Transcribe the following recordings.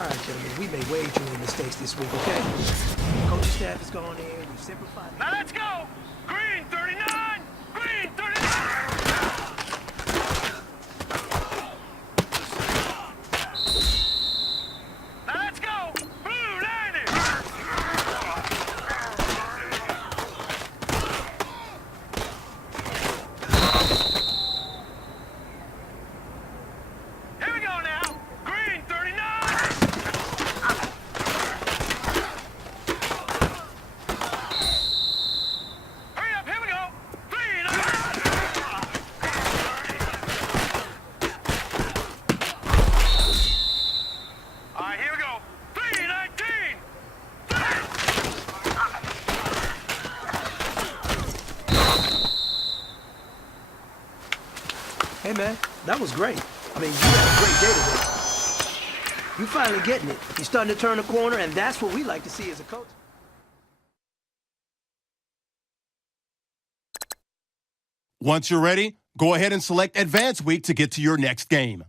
All right, gentlemen, we made way too many mistakes this week, okay? Coaching staff has gone in, we've simplified. Now let's go! Green 39! Green 39! Now let's go! Blue 90! Here we go now! Green 39! Hurry up, here we go! Green 90! All right, here we go! 319! Hey, man, that was great. I mean, you had a great day today. You finally getting it. You're starting to turn the corner, and that's what we like to see as a coach. Once you're ready, go ahead and select Advance Week to get to your next game.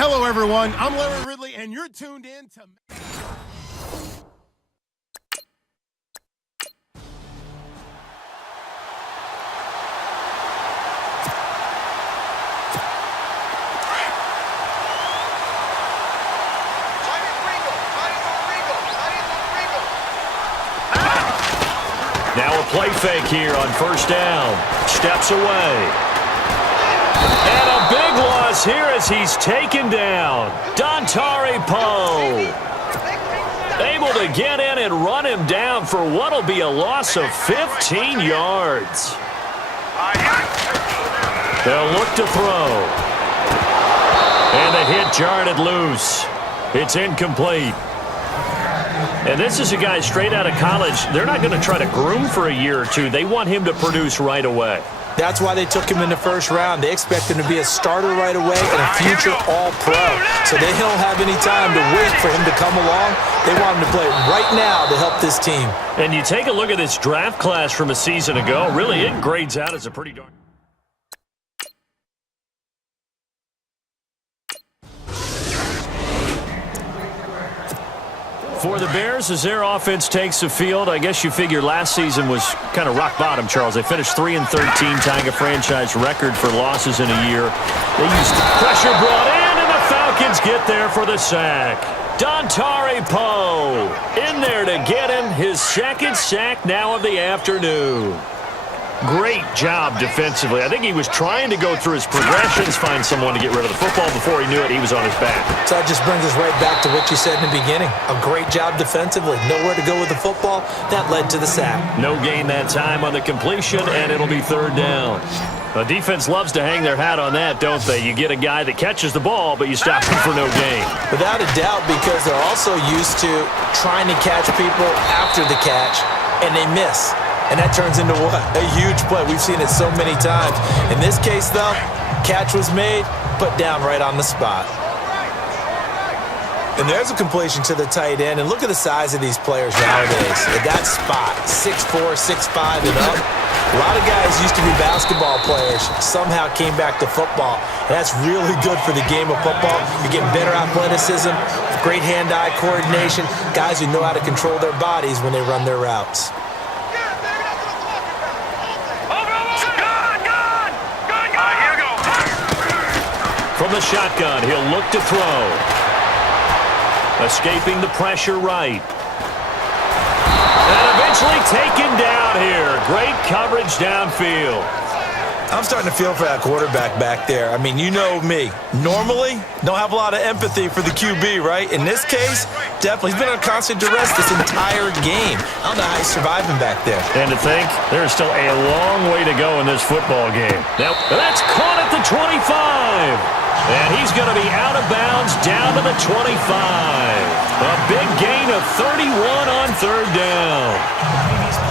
Hello, everyone. I'm Larry Ridley, and you're tuned in to... Now a play fake here on first down. Steps away. And a big loss here as he's taken down. Dontari Poe able to get in and run him down for what'll be a loss of 15 yards. They'll look to throw. And the hit jarred it loose. It's incomplete. And this is a guy straight out of college. They're not going to try to groom for a year or two. They want him to produce right away. That's why they took him in the first round. They expect him to be a starter right away and a future All-Pro. So they don't have any time to wait for him to come along. They want him to play right now to help this team. And you take a look at this draft class from a season ago. Really, it grades out as a pretty darn... For the Bears, as their offense takes the field, I guess you figure last season was kind of rock bottom, Charles. They finished 3-13, tying a franchise record for losses in a year. They used pressure brought in, and the Falcons get there for the sack. Dontari Poe in there to get him his second sack now of the afternoon. Great job defensively. I think he was trying to go through his progressions, find someone to get rid of the football. Before he knew it, he was on his back. So that just brings us right back to what you said in the beginning. A great job defensively. Nowhere to go with the football. That led to the sack. No gain that time on the completion, and it'll be third down. The defense loves to hang their hat on that, don't they? You get a guy that catches the ball, but you stop him for no gain. Without a doubt, because they're also used to trying to catch people after the catch, and they miss. And that turns into what? A huge play. We've seen it so many times. In this case, though, catch was made, put down right on the spot. And there's a completion to the tight end. And look at the size of these players nowadays. At that spot, 6'4", 6'5", and up. A lot of guys used to be basketball players, somehow came back to football. And that's really good for the game of football. You're getting better athleticism, great hand-eye coordination, guys who know how to control their bodies when they run their routes. Here we go. From the shotgun, he'll look to throw. Escaping the pressure right. And eventually taken down here. Great coverage downfield. I'm starting to feel for that quarterback back there. I mean, you know me. Normally, don't have a lot of empathy for the QB, right? In this case, definitely. He's been on constant duress this entire game. I don't know how he's surviving back there. And to think, there's still a long way to go in this football game. Now, that's caught at the 25. And he's going to be out of bounds down to the 25. A big gain of 31 on third down.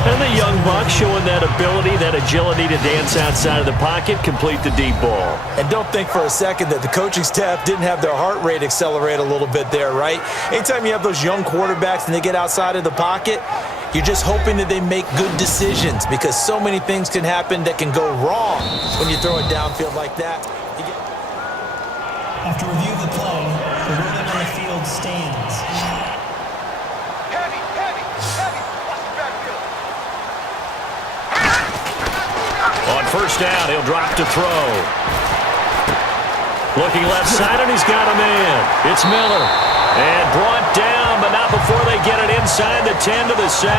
And the young buck showing that ability, that agility to dance outside of the pocket, complete the deep ball. And don't think for a second that the coaching staff didn't have their heart rate accelerate a little bit there, right? Anytime you have those young quarterbacks and they get outside of the pocket, you're just hoping that they make good decisions because so many things can happen that can go wrong when you throw it downfield like that. After review of the play, the ruling on the field stands. Heavy, heavy, heavy. Watch the backfield. On first down, he'll drop to throw. Looking left side, and he's got a man. It's Miller. And brought down, but not before they get it inside the 10 to the 7.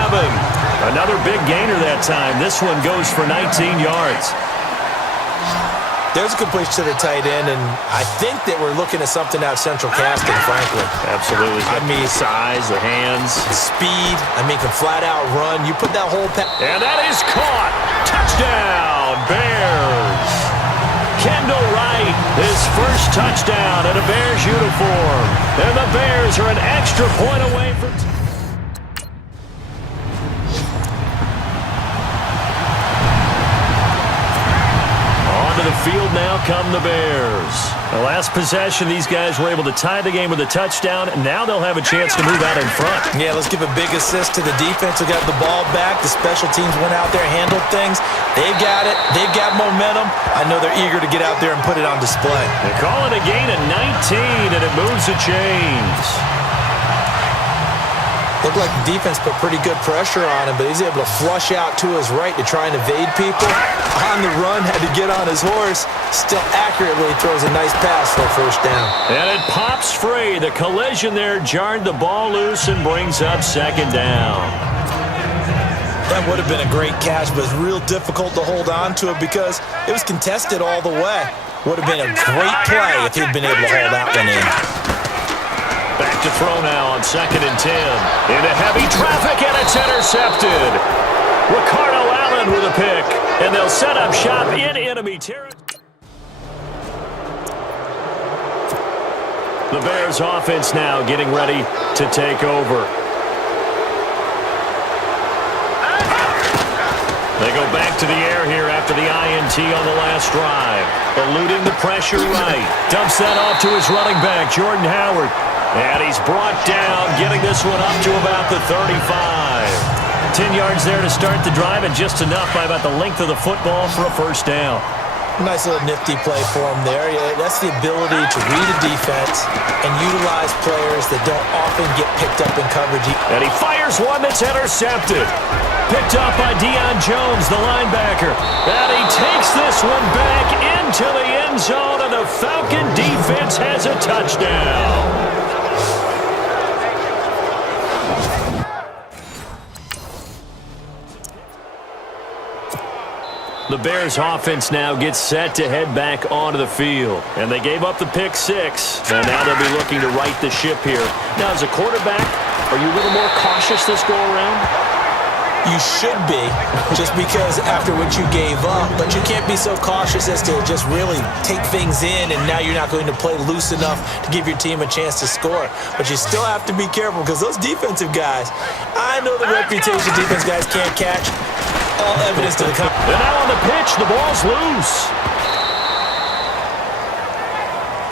Another big gainer that time. This one goes for 19 yards. There's a completion to the tight end, and I think that we're looking at something out of central casting, frankly. Absolutely. I mean, size, the hands. speed, I mean, can flat out run. You put that whole And that is caught. Touchdown, Bears. Kendall Wright, his first touchdown in a Bears uniform. And the Bears are an extra point away from... To the field now come the Bears. The last possession, these guys were able to tie the game with a touchdown, and now they'll have a chance to move out in front. Yeah, let's give a big assist to the defense who got the ball back. The special teams went out there, handled things. They've got it. They've got momentum. I know they're eager to get out there and put it on display. They call it a gain of 19, and it moves the chains. Looked like the defense put pretty good pressure on him, but he's able to flush out to his right to try and evade people. On the run, had to get on his horse. Still accurately throws a nice pass for a first down. And it pops free. The collision there jarred the ball loose and brings up second down. That would have been a great catch, but it's real difficult to hold on to it because it was contested all the way. Would have been a great play if he'd been able to hold that one in. Back to throw now on 2nd and 10. Into heavy traffic, and it's intercepted. Ricardo Allen with a pick, and they'll set up shop in enemy territory. The Bears offense now getting ready to take over. They go back to the air here after the INT on the last drive. Eluding the pressure right. Dumps that off to his running back, Jordan Howard. And he's brought down, getting this one up to about the 35. 10 yards there to start the drive, and just enough by about the length of the football for a first down. Nice little nifty play for him there. Yeah, that's the ability to read a defense and utilize players that don't often get picked up in coverage. And he fires one that's intercepted. Picked up by Deion Jones, the linebacker. And he takes this one back into the end zone, and the Falcon defense has a touchdown. The Bears offense now gets set to head back onto the field. And they gave up the pick 6. And now they'll be looking to right the ship here. Now, as a quarterback, are you a little more cautious this go-around? You should be, just because after what you gave up. But you can't be so cautious as to just really take things in, and now you're not going to play loose enough to give your team a chance to score. But you still have to be careful because those defensive guys, I know the reputation defense guys can't catch. All evidence to the contrary. And now on the pitch, the ball's loose.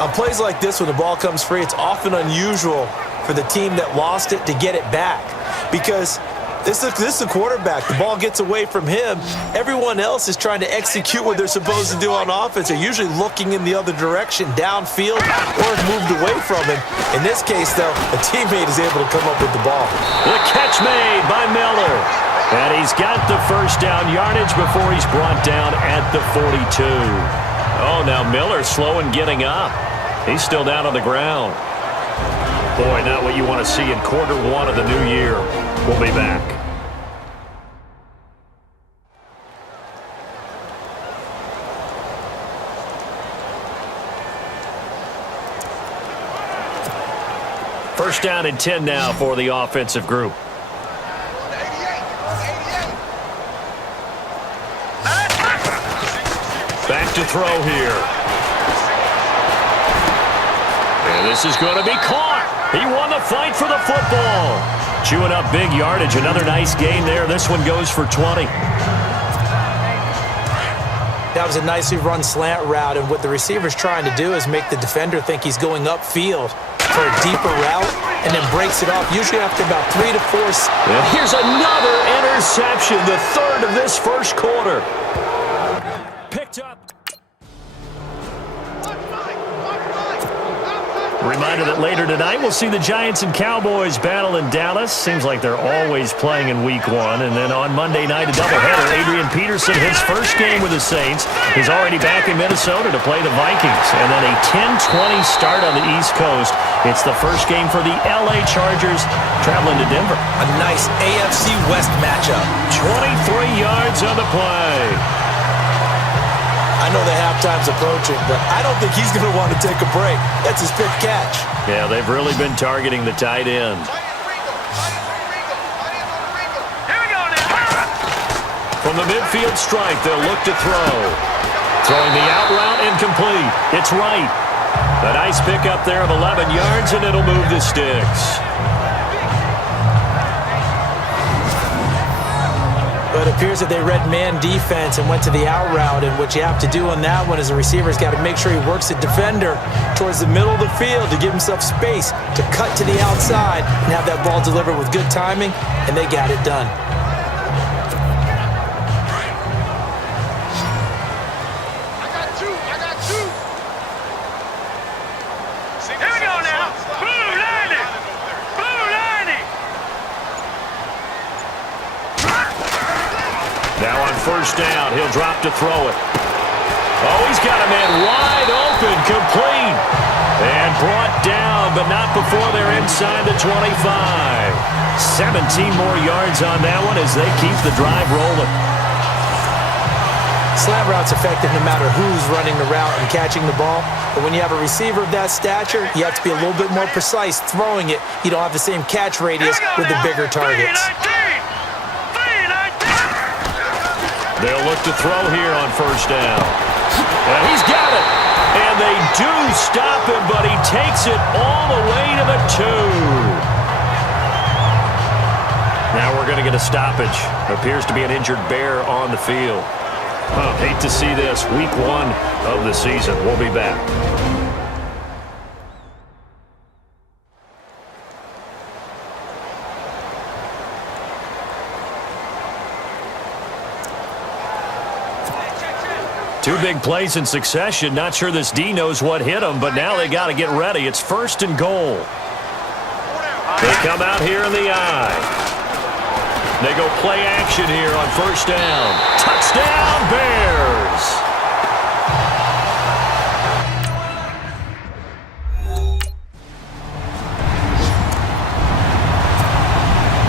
On plays like this, when the ball comes free, it's often unusual for the team that lost it to get it back. Because this is a quarterback. The ball gets away from him. Everyone else is trying to execute what they're supposed to do on offense. They're usually looking in the other direction, downfield, or moved away from him. In this case, though, a teammate is able to come up with the ball. The catch made by Miller. And he's got the first down yardage before he's brought down at the 42. Oh, now Miller slow in getting up. He's still down on the ground. Boy, not what you want to see in quarter one of the new year. We'll be back. First down and 10 now for the offensive group. Back to throw here. And this is going to be caught. He won the fight for the football. Chewing up big yardage. Another nice gain there. This one goes for 20. That was a nicely run slant route, and what the receiver's trying to do is make the defender think he's going upfield for a deeper route, and then breaks it off, usually after about 3 to 4. And here's another interception, the third of this first quarter. Picked up. Reminder that later tonight we'll see the Giants and Cowboys battle in Dallas. Seems like they're always playing in week one. And then on Monday night, a doubleheader. Adrian Peterson, his first game with the Saints. He's already back in Minnesota to play the Vikings. And then a 10-20 start on the East Coast. It's the first game for the LA Chargers traveling to Denver. A nice AFC West matchup. 23 yards on the play. I know the halftime's approaching, but I don't think he's going to want to take a break. That's his fifth catch. Yeah, they've really been targeting the tight end. From the midfield strike, they'll look to throw. Throwing the out route incomplete. It's right. A nice pickup there of 11 yards, and it'll move the sticks. But it appears that they read man defense and went to the out route, and what you have to do on that one is the receiver's got to make sure he works the defender towards the middle of the field to give himself space to cut to the outside and have that ball delivered with good timing, and they got it done. Now on first down, he'll drop to throw it. Oh, he's got a man wide open, complete. And brought down, but not before they're inside the 25. 17 more yards on that one as they keep the drive rolling. Slant route's effective no matter who's running the route and catching the ball. But when you have a receiver of that stature, you have to be a little bit more precise throwing it. You don't have the same catch radius with the bigger targets. They'll look to throw here on first down. And he's got it. And they do stop him, but he takes it all the way to the 2. Now we're going to get a stoppage. Appears to be an injured bear on the field. Hate to see this. Week 1 of the season. We'll be back. Two big plays in succession. Not sure this D knows what hit him, but now they got to get ready. It's first and goal. They come out here in the eye. They go play action here on first down. Touchdown, Bears!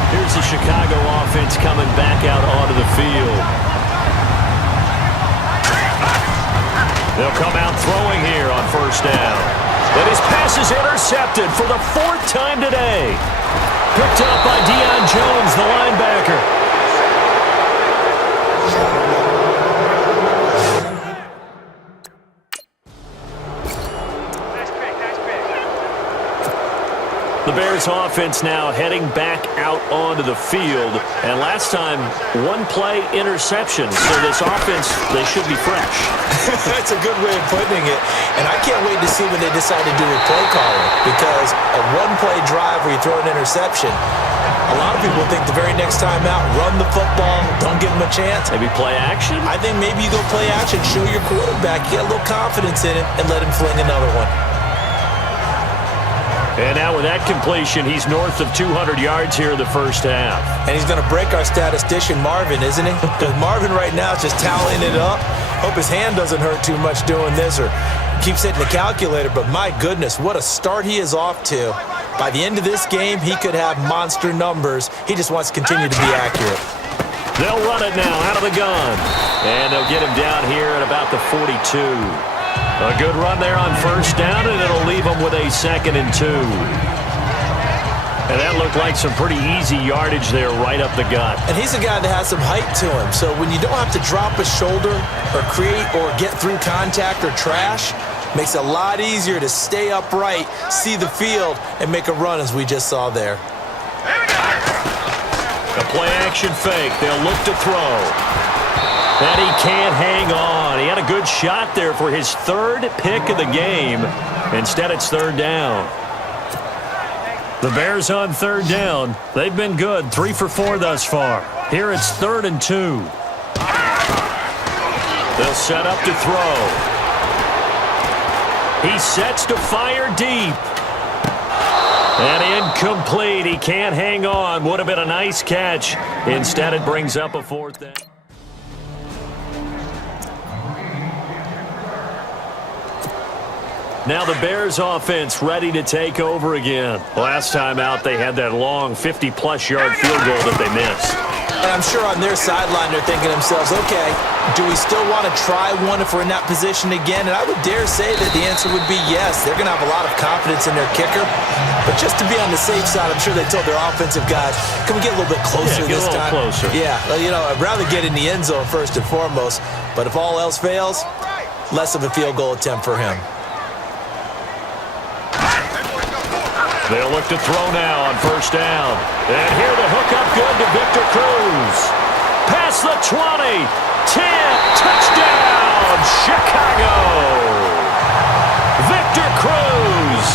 Here's the Chicago offense coming back out onto the field. They'll come out throwing here on first down. And his pass is intercepted for the 4th time today. Picked up by Deion Jones, the linebacker. The Bears offense now heading back out onto the field. And last time, 1-play interception. So this offense, they should be fresh. That's a good way of putting it. And I can't wait to see what they decide to do with play calling. Because a 1-play drive where you throw an interception, a lot of people think the very next time out, run the football, don't give them a chance. Maybe play action? I think maybe you go play action, show your quarterback, you get a little confidence in it, and let him fling another one. And now with that completion, he's north of 200 yards here in the first half. And he's going to break our statistician, Marvin, isn't he? Because Marvin right now is just tallying it up. Hope his hand doesn't hurt too much doing this, or keeps hitting the calculator, but my goodness, what a start he is off to. By the end of this game, he could have monster numbers. He just wants to continue to be accurate. They'll run it now out of the gun. And they'll get him down here at about the 42. A good run there on first down, and it'll leave him with a 2nd and 2. And that looked like some pretty easy yardage there right up the gut. And he's a guy that has some height to him. So when you don't have to drop a shoulder or create or get through contact or trash, makes it a lot easier to stay upright, see the field, and make a run as we just saw there. The play-action fake. They'll look to throw. And he can't hang on. He had a good shot there for his 3rd pick of the game. Instead, it's 3rd down. The Bears on 3rd down. They've been good. 3 for 4 thus far. Here it's 3rd and 2. They'll set up to throw. He sets to fire deep. And incomplete. He can't hang on. Would have been a nice catch. Instead, it brings up a 4th down. Now the Bears offense ready to take over again. Last time out, they had that long 50-plus yard field goal that they missed. And I'm sure on their sideline they're thinking to themselves, okay, do we still want to try one if we're in that position again? And I would dare say that the answer would be yes. They're going to have a lot of confidence in their kicker. But just to be on the safe side, I'm sure they told their offensive guys, can we get a little bit closer this time? Closer. Yeah, well, you know, I'd rather get in the end zone first and foremost. But if all else fails, less of a field goal attempt for him. They'll look to throw now on first down. And here the hookup good to Victor Cruz. Past the 20. 10. Touchdown, Chicago. Victor Cruz,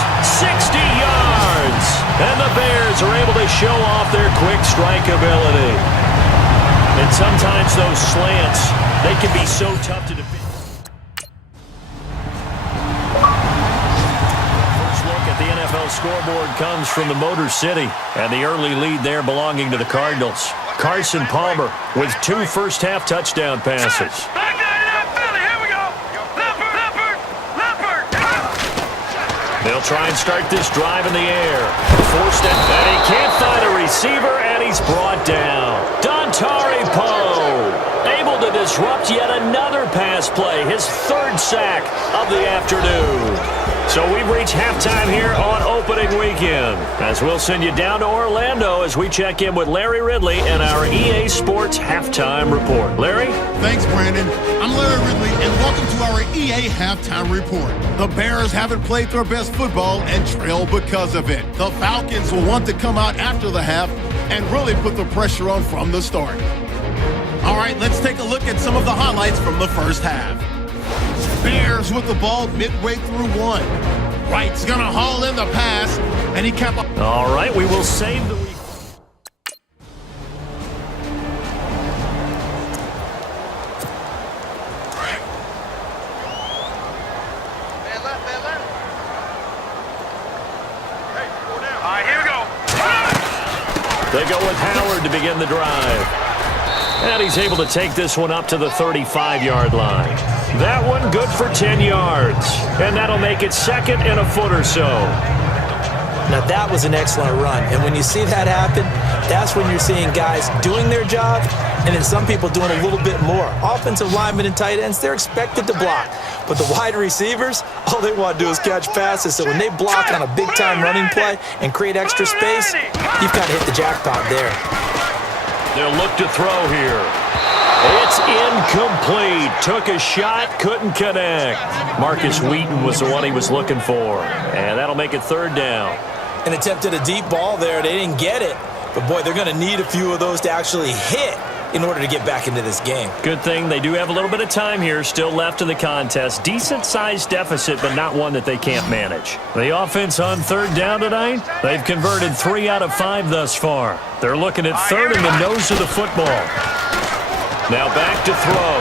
60 yards. And the Bears are able to show off their quick strike ability. And sometimes those slants, they can be so tough to defend. The NFL scoreboard comes from the Motor City, and the early lead there belonging to the Cardinals. Carson Palmer with 2 first-half touchdown passes. Back down, Philly. Here we go. Leopard. They'll try and start this drive in the air. Forced it, and he can't find a receiver, and he's brought down. Dontari Poe able to disrupt yet another pass play, his 3rd sack of the afternoon. So we've reached halftime here on opening weekend, as we'll send you down to Orlando as we check in with Larry Ridley and our EA Sports Halftime Report. Larry? Thanks, Brandon. I'm Larry Ridley, and welcome to our EA Halftime Report. The Bears haven't played their best football and trail because of it. The Falcons will want to come out after the half and really put the pressure on from the start. All right, let's take a look at some of the highlights from the first half. Bears with the ball midway through 1. Wright's going to haul in the pass, and he kept up. All right, we will save the week. All right, here we go. They go with Howard to begin the drive. And he's able to take this one up to the 35-yard line. That one good for 10 yards. And that'll make it 2nd and a foot or so. Now that was an excellent run. And when you see that happen, that's when you're seeing guys doing their job and then some people doing a little bit more. Offensive linemen and tight ends, they're expected to block. But the wide receivers, all they want to do is catch passes. So when they block on a big-time running play and create extra space, you've got to hit the jackpot there. They'll look to throw here. It's incomplete. Took a shot, couldn't connect. Marcus Wheaton was the one he was looking for. And that'll make it 3rd down. And attempted a deep ball there. They didn't get it. But, boy, they're going to need a few of those to actually hit in order to get back into this game. Good thing they do have a little bit of time here still left in the contest. Decent-sized deficit, but not one that they can't manage. The offense on 3rd down tonight, they've converted 3 out of 5 thus far. They're looking at 3rd in the nose of the football. Now back to throw.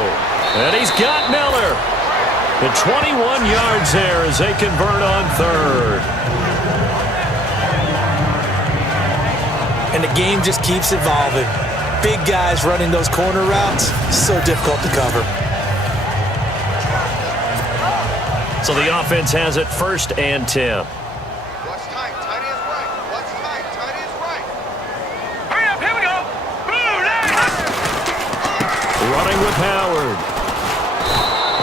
And he's got Miller. The 21 yards there as they convert on 3rd. And the game just keeps evolving. Big guys running those corner routes, so difficult to cover. So the offense has it 1st and 10. What's tight? Tight is right. What's tight? Tight is right. Hurry up, here we go. Boom, Running with Howard.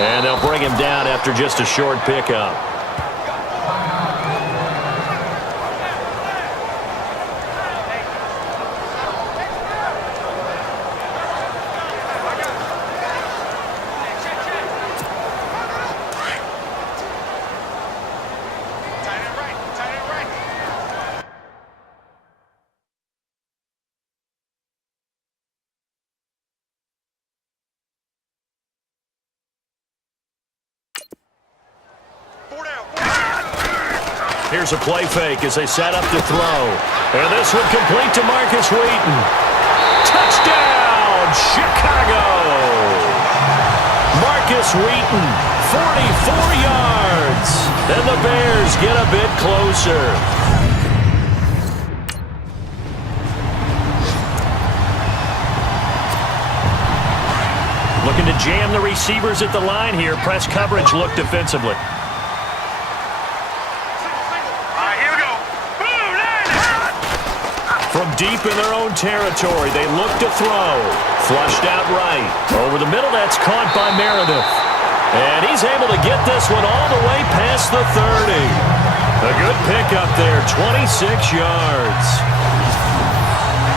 And they'll bring him down after just a short pickup. Tight and right. Tight and right. Four down. Here's a play fake as they set up to throw. And this one complete to Marcus Wheaton. Touchdown, Chicago! Marcus Wheaton, 44 yards. And the Bears get a bit closer. Looking to jam the receivers at the line here. Press coverage look defensively. From deep in their own territory, they look to throw. Flushed out right. Over the middle, that's caught by Meredith. And he's able to get this one all the way past the 30. A good pickup there, 26 yards.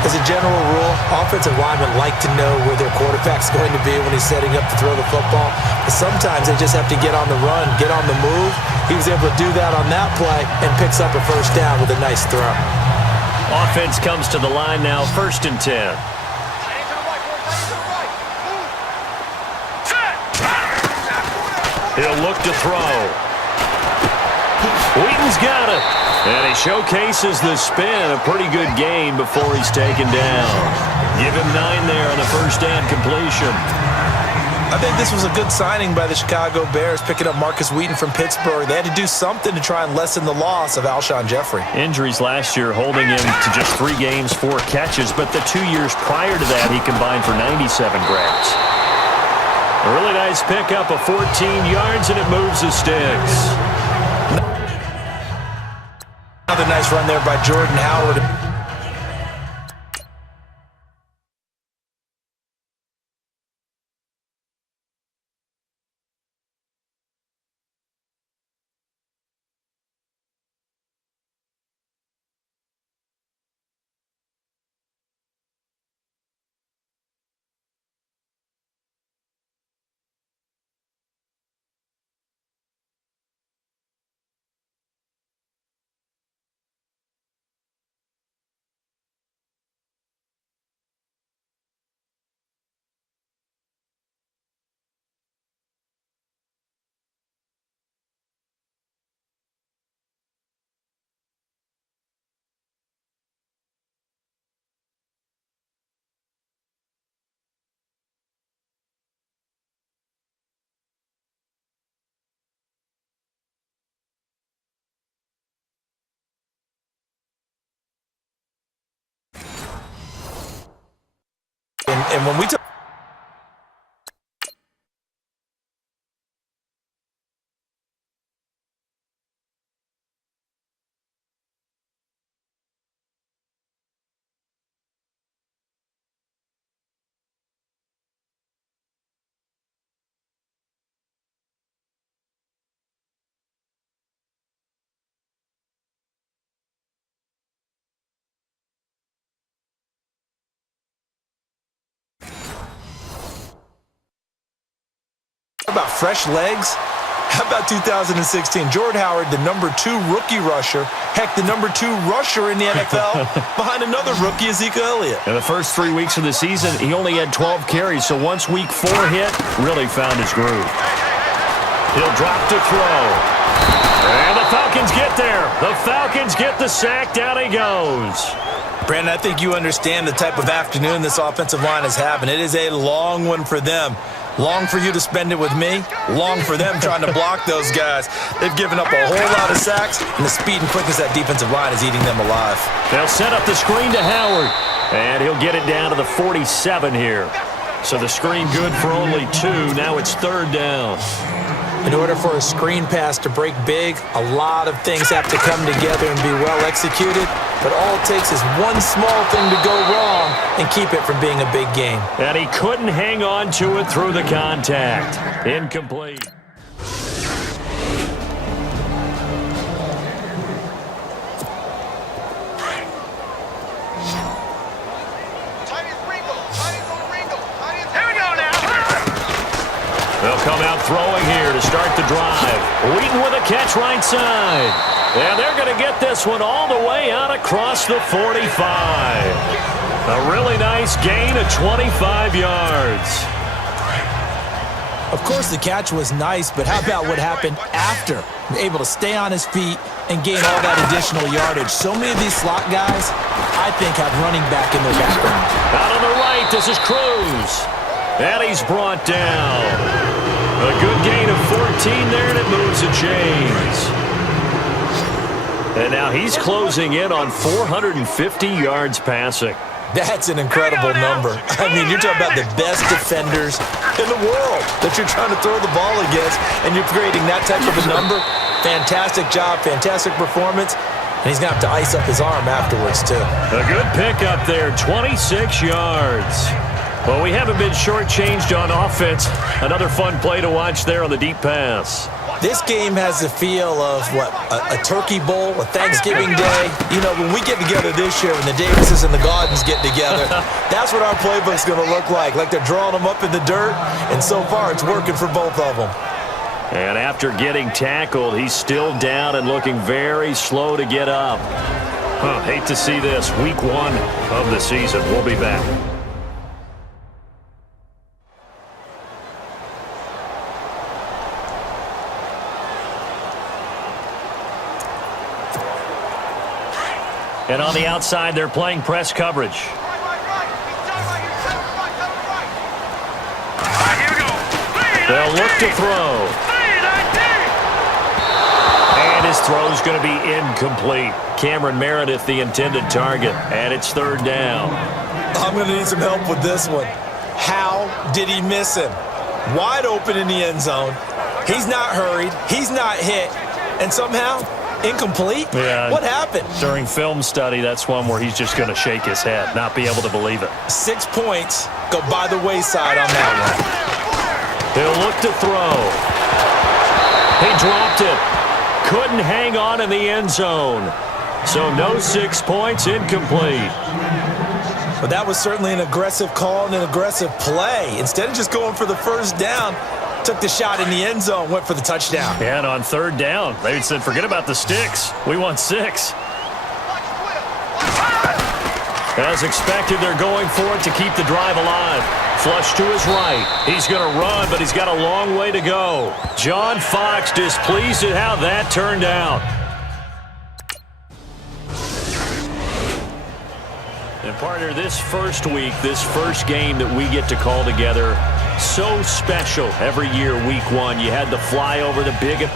As a general rule, offensive linemen like to know where their quarterback's going to be when he's setting up to throw the football. But sometimes they just have to get on the run, get on the move. He was able to do that on that play and picks up a 1st down with a nice throw. Offense comes to the line now, 1st and 10. He'll look to throw. Wheaton's got it. And he showcases the spin. A pretty good game before he's taken down. Give him 9 there on the 1st down completion. I think this was a good signing by the Chicago Bears, picking up Marcus Wheaton from Pittsburgh. They had to do something to try and lessen the loss of Alshon Jeffrey. Injuries last year holding him to just 3 games, 4 catches, but the 2 years prior to that, he combined for 97 grabs. A really nice pickup of 14 yards, and it moves the sticks. Another nice run there by Jordan Howard. And when we talk about fresh legs, how about 2016? Jordan Howard, the #2 rookie rusher. Heck, the #2 rusher in the NFL behind another rookie, Ezekiel Elliott. In the first 3 weeks of the season, he only had 12 carries, so once week 4 hit, really found his groove. He'll drop to throw. And the Falcons get there. The Falcons get the sack. Down he goes. Brandon, I think you understand the type of afternoon this offensive line is having. It is a long one for them. Long for you to spend it with me. Long for them trying to block those guys. They've given up a whole lot of sacks, and the speed and quickness of that defensive line is eating them alive. They'll set up the screen to Howard, and he'll get it down to the 47 here. So the screen good for only 2. Now it's 3rd down. In order for a screen pass to break big, a lot of things have to come together and be well executed. But all it takes is one small thing to go wrong and keep it from being a big game. And he couldn't hang on to it through the contact. Incomplete. Tight end Ringo. Tight end on Ringo. Tight end. Here we go now. They'll come out throwing here to start the drive. Wheaton with a catch right side. And they're going to get this one all the way out across the 45. A really nice gain of 25 yards. Of course, the catch was nice, but how about what happened after? Able to stay on his feet and gain all that additional yardage. So many of these slot guys, I think, have running back in their background. Out on the right, this is Cruz. And he's brought down. A good gain of 14 there, and it moves the chains. And now he's closing in on 450 yards passing. That's an incredible number. I mean, you're talking about the best defenders in the world that you're trying to throw the ball against, and you're creating that type of a number. Fantastic job, fantastic performance, and he's going to have to ice up his arm afterwards, too. A good pickup there, 26 yards. Well, we haven't been shortchanged on offense. Another fun play to watch there on the deep pass. This game has the feel of, what, a turkey bowl, a Thanksgiving day. You know, when we get together this year, when the Davises and the Gaudens get together, that's what our playbook's going to look like they're drawing them up in the dirt, and so far it's working for both of them. And after getting tackled, he's still down and looking very slow to get up. Hate to see this. Week 1 of the season. We'll be back. And on the outside, they're playing press coverage. Right. He's done right. He's seven right. All right, here we go. They'll look to throw. And his throw's going to be incomplete. Cameron Meredith, the intended target, and it's third down. I'm going to need some help with this one. How did he miss him? Wide open in the end zone. He's not hurried. He's not hit. And somehow, incomplete? Yeah. What happened? During film study, that's one where he's just going to shake his head, not be able to believe it. 6 points go by the wayside on that one. He'll look to throw. He dropped it. Couldn't hang on in the end zone. So no 6 points, incomplete. But that was certainly an aggressive call and an aggressive play. Instead of just going for the first down, took the shot in the end zone, went for the touchdown. And on third down, they said, forget about the sticks. We want 6. As expected, they're going for it to keep the drive alive. Flush to his right. He's going to run, but he's got a long way to go. John Fox displeased at how that turned out. And partner, this first week, this first game that we get to call together, so special every year, week 1. You had the flyover, the big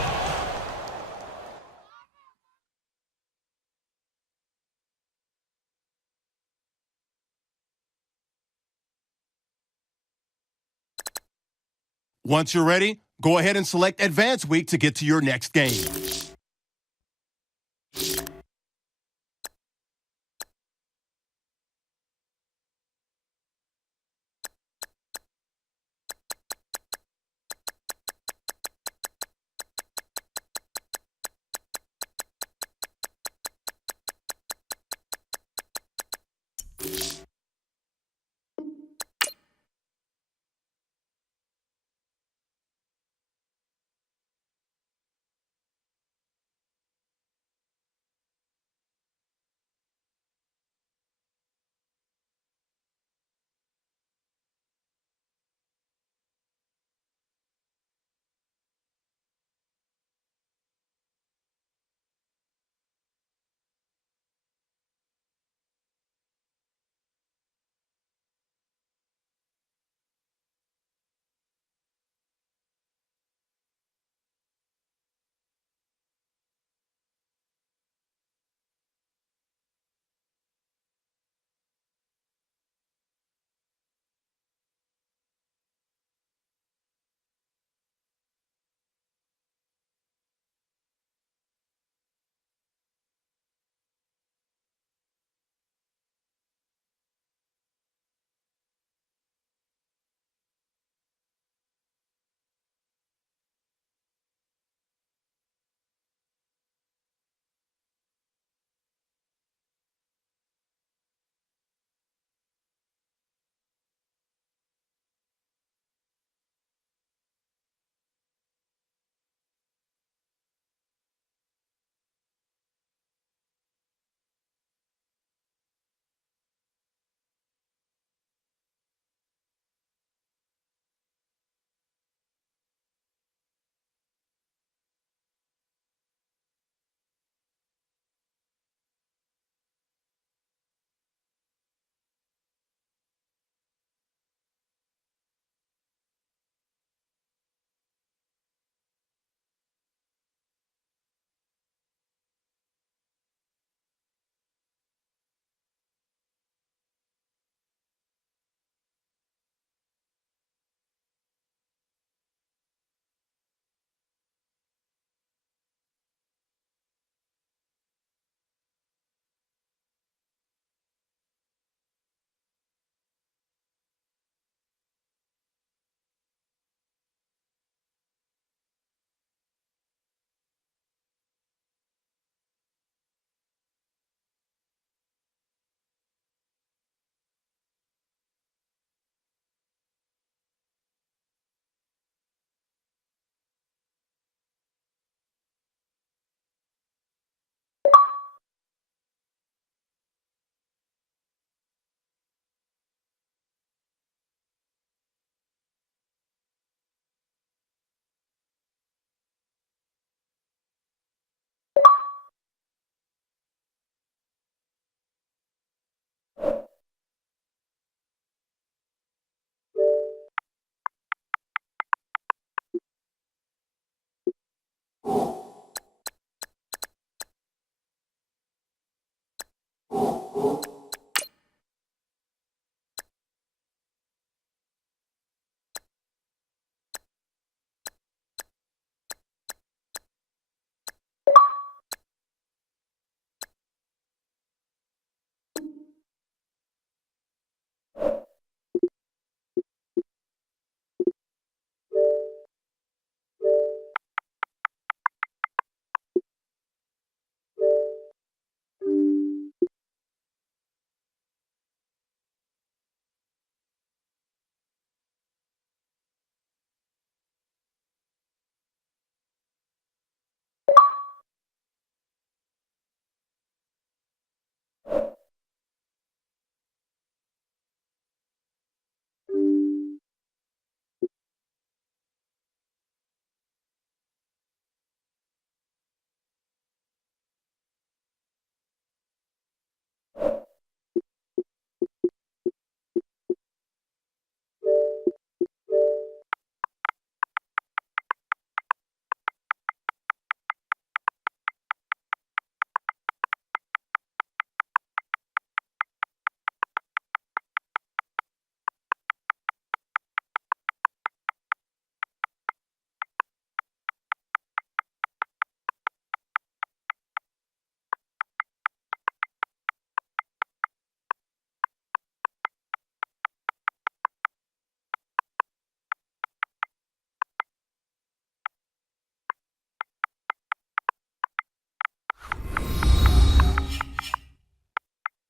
Once you're ready, go ahead and select Advance Week to get to your next game.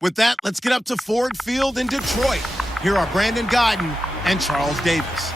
With that, let's get up to Ford Field in Detroit. Here are Brandon Guyton and Charles Davis.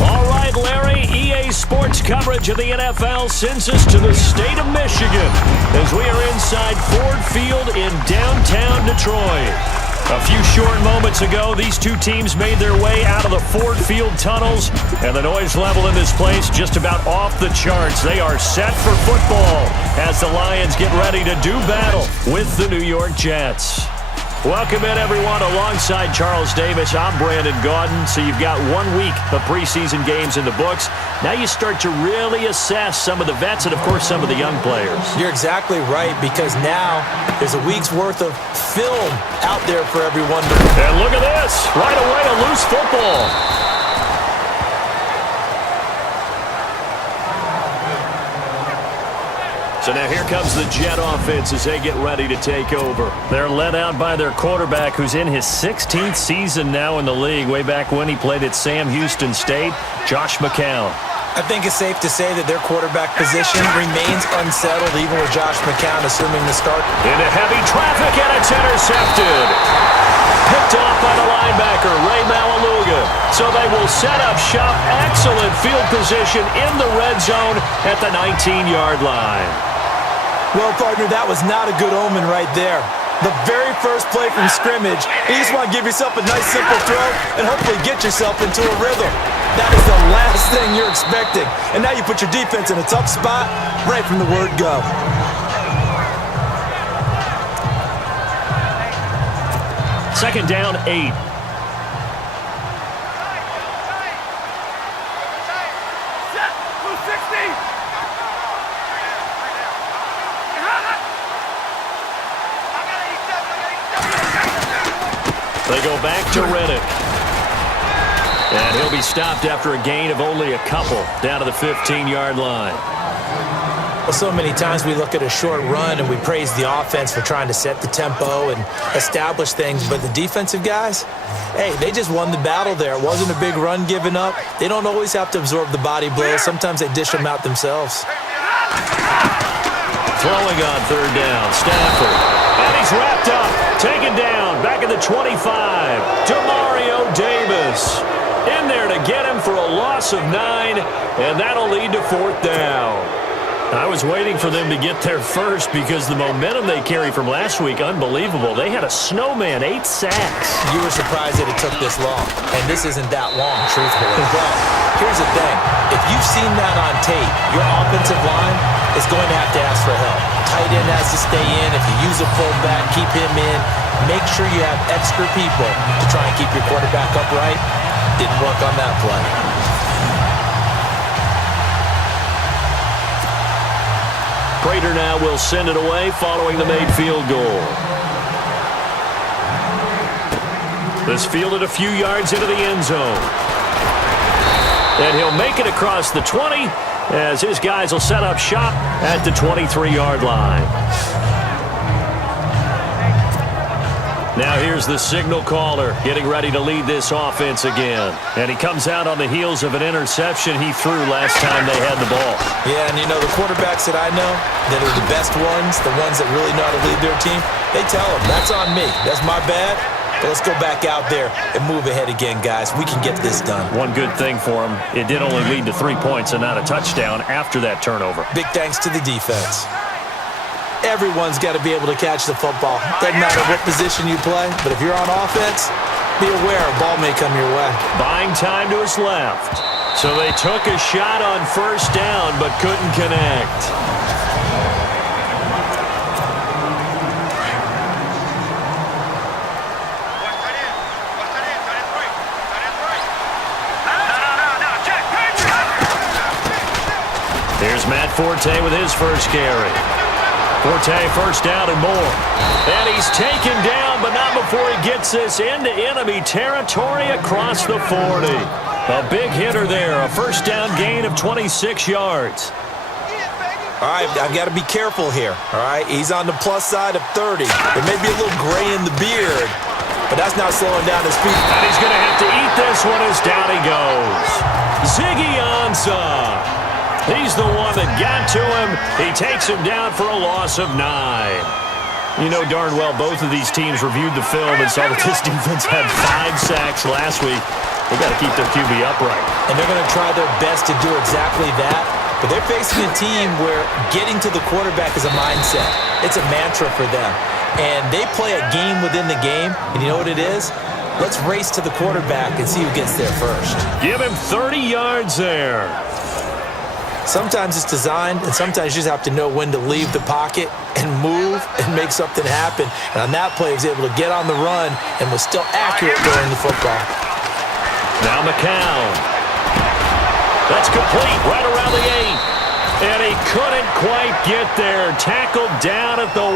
All right, Larry, EA Sports coverage of the NFL sends us to the state of Michigan as we are inside Ford Field in downtown Detroit. A few short moments ago, these two teams made their way out of the Ford Field tunnels, and the noise level in this place just about off the charts. They are set for football as the Lions get ready to do battle with the New York Jets. Welcome in, everyone. Alongside Charles Davis, I'm Brandon Guyton. So you've got 1 week of preseason games in the books. Now you start to really assess some of the vets and, of course, some of the young players. You're exactly right, because now there's a week's worth of film out there for everyone to... And look at this. Right away, a loose football. So now here comes the Jet offense as they get ready to take over. They're led out by their quarterback, who's in his 16th season now in the league, way back when he played at Sam Houston State, Josh McCown. I think it's safe to say that their quarterback position remains unsettled, even with Josh McCown assuming the start. Into heavy traffic, and it's intercepted. Picked off by the linebacker, Ray Malaluga. So they will set up shop. Excellent field position in the red zone at the 19-yard line. Well, partner, that was not a good omen right there. The very first play from scrimmage, you just want to give yourself a nice, simple throw and hopefully get yourself into a rhythm. That is the last thing you're expecting. And now you put your defense in a tough spot right from the word go. Second down, 8. They go back to Reddick. And he'll be stopped after a gain of only a couple down to the 15-yard line. Well, so many times we look at a short run and we praise the offense for trying to set the tempo and establish things, but the defensive guys, hey, they just won the battle there. It wasn't a big run given up. They don't always have to absorb the body blows. Sometimes they dish them out themselves. Throwing on third down, Stafford. And he's wrapped up, taken down, back at the 25. Demario Davis in there to get him for a loss of 9, and that'll lead to fourth down. I was waiting for them to get there first because the momentum they carry from last week, unbelievable. They had a snowman, 8 sacks. You were surprised that it took this long, and this isn't that long, truthfully. But here's the thing. If you've seen that on tape, your offensive line is going to have to ask for help. Tight end has to stay in. If you use a fullback, keep him in. Make sure you have extra people to try and keep your quarterback upright. Didn't work on that play. Prater now will send it away following the made field goal. This fielded a few yards into the end zone. And he'll make it across the 20 as his guys will set up shop at the 23-yard line. Now here's the signal caller getting ready to lead this offense again. And he comes out on the heels of an interception he threw last time they had the ball. Yeah, and you know, the quarterbacks that I know that are the best ones, the ones that really know how to lead their team, they tell them, that's on me. That's my bad. But let's go back out there and move ahead again, guys. We can get this done. One good thing for him, it did only lead to 3 points and not a touchdown after that turnover. Big thanks to the defense. Everyone's got to be able to catch the football. Doesn't matter what position you play, but if you're on offense, be aware a ball may come your way. Buying time to his left. So they took a shot on first down, but couldn't connect. Here's Matt Forte with his first carry. Forte first down and more. And he's taken down, but not before he gets this into enemy territory across the 40. A big hitter there, a first down gain of 26 yards. All right, I've got to be careful here, all right? He's on the plus side of 30. There may be a little gray in the beard, but that's not slowing down his feet. And he's going to have to eat this one as down he goes. Ziggy Ansah. He's the one that got to him. He takes him down for a loss of 9. You know darn well both of these teams reviewed the film and saw that this defense had 5 sacks last week. They got to keep their QB upright. And they're going to try their best to do exactly that. But they're facing a team where getting to the quarterback is a mindset. It's a mantra for them. And they play a game within the game. And you know what it is? Let's race to the quarterback and see who gets there first. Give him 30 yards there. Sometimes it's designed, and sometimes you just have to know when to leave the pocket and move and make something happen. And on that play, he was able to get on the run and was still accurate throwing the football. Now McCown. That's complete right around the 8. And he couldn't quite get there. Tackled down at the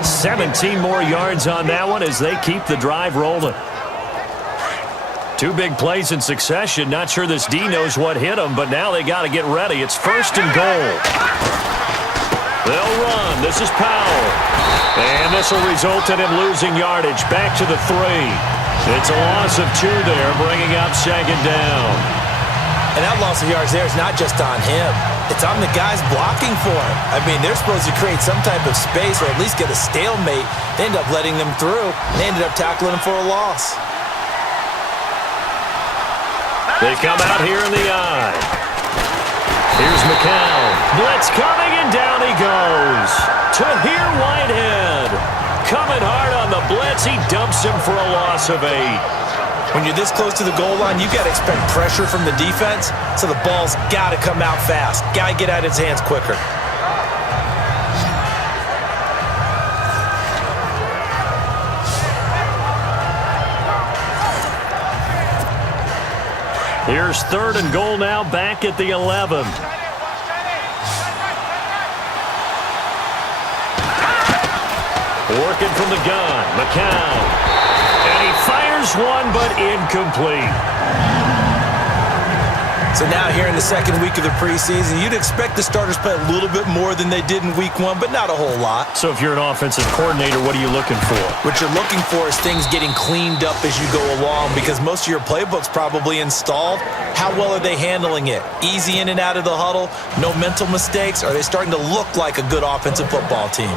1. 17 more yards on that one as they keep the drive rolling. 2 big plays in succession. Not sure this D knows what hit him, but now they got to get ready. It's 1st and goal. They'll run. This is Powell. And this will result in him losing yardage. Back to the 3. It's a loss of 2 there, bringing up 2nd down. And that loss of yards there is not just on him. It's on the guys blocking for him. I mean, they're supposed to create some type of space or at least get a stalemate. They end up letting them through, and they ended up tackling him for a loss. They come out here in the eye. Here's McCown. Blitz coming, and down he goes. Tahir Whitehead. Coming hard on the blitz. He dumps him for a loss of 8. When you're this close to the goal line, you got to expect pressure from the defense, so the ball's got to come out fast. Got to get out of his hands quicker. Here's 3rd and goal now, back at the 11. Working from the gun, McCown. And he fires one, but incomplete. So now here in the 2nd week of the preseason, you'd expect the starters play a little bit more than they did in week 1, but not a whole lot. So if you're an offensive coordinator, what are you looking for? What you're looking for is things getting cleaned up as you go along, because most of your playbook's probably installed. How well are they handling it? Easy in and out of the huddle? No mental mistakes? Are they starting to look like a good offensive football team?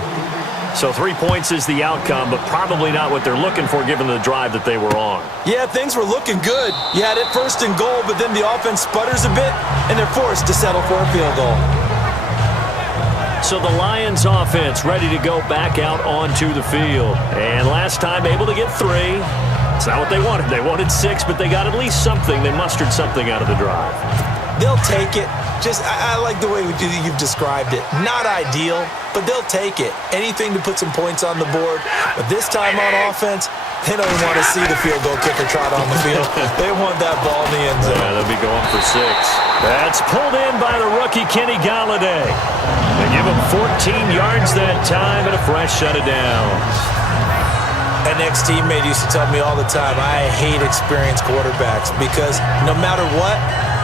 So 3 points is the outcome, but probably not what they're looking for given the drive that they were on. Yeah, things were looking good. You had it 1st and goal, but then the offense sputters a bit, and they're forced to settle for a field goal. So the Lions offense ready to go back out onto the field. And last time able to get 3. It's not what they wanted. They wanted 6, but they got at least something. They mustered something out of the drive. They'll take it. I like the way you've described it. Not ideal, but they'll take it. Anything to put some points on the board. But this time on offense, they don't even want to see the field goal kicker trot on the field. They want that ball in the end zone. Yeah, they'll be going for 6. That's pulled in by the rookie Kenny Galladay. They give him 14 yards that time and a fresh shut it down. An ex-teammate used to tell me all the time, I hate experienced quarterbacks because no matter what,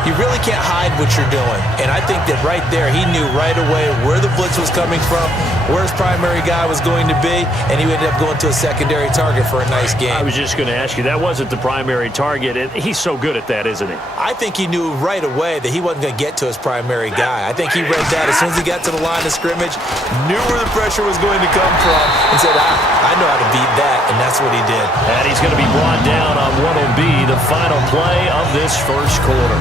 you really can't hide what you're doing. And I think that right there, he knew right away where the blitz was coming from, where his primary guy was going to be, and he ended up going to a secondary target for a nice game. I was just going to ask you, that wasn't the primary target, and he's so good at that, isn't he? I think he knew right away that he wasn't going to get to his primary guy. I think he read that as soon as he got to the line of scrimmage, knew where the pressure was going to come from, and said, I know how to beat that, and that's what he did. And he's going to be brought down on what will be the final play of this first quarter.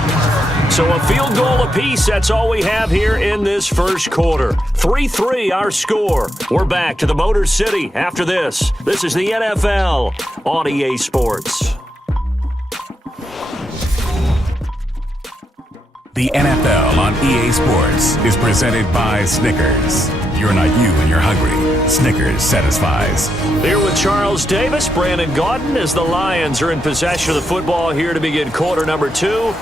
So a field goal apiece, that's all we have here in this first quarter. 3-3 our score. We're back to the Motor City after this. This is the NFL on EA Sports. The NFL on EA Sports is presented by Snickers. You're not you and you're hungry. Snickers satisfies. Here with Charles Davis, Brandon Gaudin, as the Lions are in possession of the football here to begin quarter number 2.